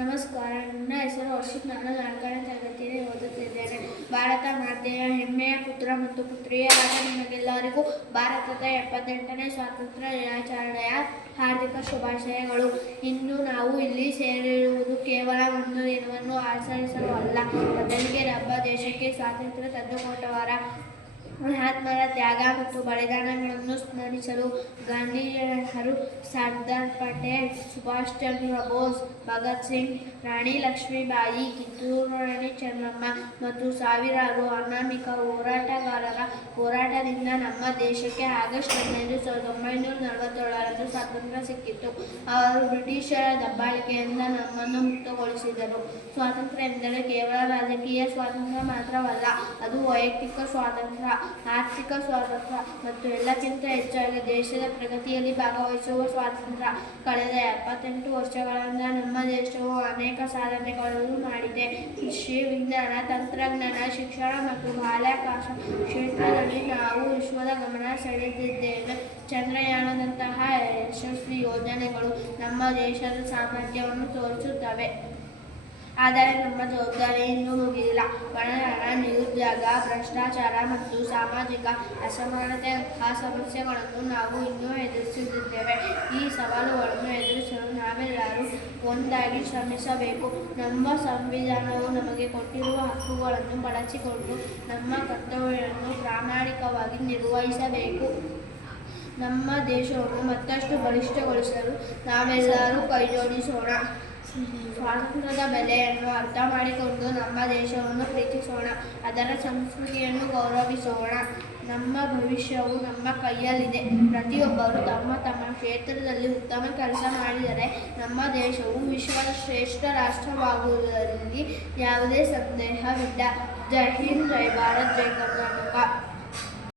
ನಮಸ್ಕಾರ. ನನ್ನ ಹೆಸರು ಹರ್ಷಿತ್. ನಾನು 4ನೇ ತರಗತಿಯಲ್ಲಿ ಓದುತ್ತಿದ್ದೇನೆ. ಭಾರತ ಮಾತೆಯ ಹೆಮ್ಮೆಯ ಪುತ್ರ ಮತ್ತು ಪುತ್ರಿಯರಾದ ನಿಮಗೆಲ್ಲರಿಗೂ ಭಾರತದ 78ನೇ ಸ್ವಾತಂತ್ರ್ಯ ದಿನಾಚರಣೆಯ ಹಾರ್ದಿಕ ಶುಭಾಶಯಗಳು. ಇಂದು ನಾವು ಇಲ್ಲಿ ಸೇರಿರುವುದು ಕೇವಲ ಒಂದು ದಿನವನ್ನು ಆಚರಿಸಲು ಅಲ್ಲ, ಬದಲಿಗೆ ನಮ್ಮ ದೇಶಕ್ಕೆ ಸ್ವಾತಂತ್ರ್ಯ ತಂದುಕೊಟ್ಟವರ ಮಹಾತ್ಮರ ತ್ಯಾಗ ಮತ್ತು ಬಲಿದಾನಗಳನ್ನು ಸ್ಮರಿಸಲು. ಗಾಂಧೀಜಿಯವರು, ಸರ್ದಾರ್ ಪಟೇಲ್, ಸುಭಾಷ್ ಚಂದ್ರ ಬೋಸ್, ಭಗತ್ ಸಿಂಗ್, ರಾಣಿ ಲಕ್ಷ್ಮೀಬಾಯಿ, ಕಿತ್ತೂರು ರಾಣಿ ಚೆನ್ನಮ್ಮ ಮತ್ತು ಸಾವಿರಾರು ಅನಾಮಿಕ ಹೋರಾಟಗಾರರ ಹೋರಾಟದಿಂದ ನಮ್ಮ ದೇಶಕ್ಕೆ ಆಗಸ್ಟ್ 15, 1947ರಂದು ಸ್ವಾತಂತ್ರ್ಯ ಸಿಕ್ಕಿತು. ಅವರು ಬ್ರಿಟಿಷರ ದಬ್ಬಾಳಿಕೆಯಿಂದ ನಮ್ಮನ್ನು ಮುಕ್ತಗೊಳಿಸಿದರು. ಸ್ವಾತಂತ್ರ್ಯ ಎಂದರೆ ಕೇವಲ ರಾಜಕೀಯ ಸ್ವಾತಂತ್ರ್ಯ ಮಾತ್ರವಲ್ಲ, ಅದು ವೈಯಕ್ತಿಕ ಸ್ವಾತಂತ್ರ್ಯ, ಆರ್ಥಿಕ ಸ್ವಾತಂತ್ರ್ಯ ಮತ್ತು ಎಲ್ಲಕ್ಕಿಂತ ಹೆಚ್ಚಾಗಿ ದೇಶದ ಪ್ರಗತಿಯಲ್ಲಿ ಭಾಗವಹಿಸುವ ಸ್ವಾತಂತ್ರ್ಯ. ಕಳೆದ 78 ವರ್ಷಗಳಿಂದ ನಮ್ಮ ದೇಶವು ಅನೇಕ ಸಾಧನೆಗಳನ್ನು ಮಾಡಿದೆ. ಕೃಷಿ, ವಿಜ್ಞಾನ, ತಂತ್ರಜ್ಞಾನ, ಶಿಕ್ಷಣ ಮತ್ತು ಬಾಹ್ಯಾಕಾಶ ಕ್ಷೇತ್ರದಲ್ಲಿ ನಾವು ವಿಶ್ವದ ಗಮನ ಸೆಳೆದಿದ್ದೇವೆ. ಚಂದ್ರಯಾನದಂತಹ ಯಶಸ್ವಿ ಯೋಜನೆಗಳು ನಮ್ಮ ದೇಶದ ಸಾಮರ್ಥ್ಯವನ್ನು ತೋರಿಸುತ್ತವೆ. ಆದರೆ ನಮ್ಮ ಜವಾಬ್ದಾರಿ ಇನ್ನೂ ಮುಗಿದಿಲ್ಲ. ಬಡತನ, ನಿರುದ್ಯೋಗ, ಭ್ರಷ್ಟಾಚಾರ ಮತ್ತು ಸಾಮಾಜಿಕ ಅಸಮಾನತೆಯಂತಹ ಸಮಸ್ಯೆಗಳನ್ನು ನಾವು ಇನ್ನೂ ಎದುರಿಸುತ್ತಿದ್ದೇವೆ. ಈ ಸವಾಲುಗಳನ್ನು ಎದುರಿಸಲು ನಾವೆಲ್ಲರೂ ಒಂದಾಗಿ ಶ್ರಮಿಸಬೇಕು. ನಮ್ಮ ಸಂವಿಧಾನವು ನಮಗೆ ಕೊಟ್ಟಿರುವ ಹಕ್ಕುಗಳನ್ನು ಬಳಸಿಕೊಂಡು ನಮ್ಮ ಕರ್ತವ್ಯವನ್ನು ಪ್ರಾಮಾಣಿಕವಾಗಿ ನಿರ್ವಹಿಸಬೇಕು. ನಮ್ಮ ದೇಶವನ್ನು ಮತ್ತಷ್ಟು ಬಲಿಷ್ಠಗೊಳಿಸಲು ನಾವೆಲ್ಲರೂ ಕೈಜೋಡಿಸೋಣ. ಸ್ವಾತಂತ್ರ್ಯದ ಬೆಲೆಯನ್ನು ಅರ್ಥ ಮಾಡಿಕೊಂಡು ನಮ್ಮ ದೇಶವನ್ನು ಪ್ರೀತಿಸೋಣ, ಅದರ ಸಂಸ್ಕೃತಿಯನ್ನು ಗೌರವಿಸೋಣ. ನಮ್ಮ ಭವಿಷ್ಯವು ನಮ್ಮ ಕೈಯಲ್ಲಿದೆ. ಪ್ರತಿಯೊಬ್ಬರು ತಮ್ಮ ತಮ್ಮ ಕ್ಷೇತ್ರದಲ್ಲಿ ಉತ್ತಮ ಕೆಲಸ ಮಾಡಿದರೆ ನಮ್ಮ ದೇಶವು ವಿಶ್ವದ ಶ್ರೇಷ್ಠ ರಾಷ್ಟ್ರವಾಗುವುದರಲ್ಲಿ ಯಾವುದೇ ಸಂದೇಹವಿಲ್ಲ. ಜೈ ಹಿಂದ್, ಜೈ ಭಾರತ್, ಜೈ ಕರ್ನಾಟಕ.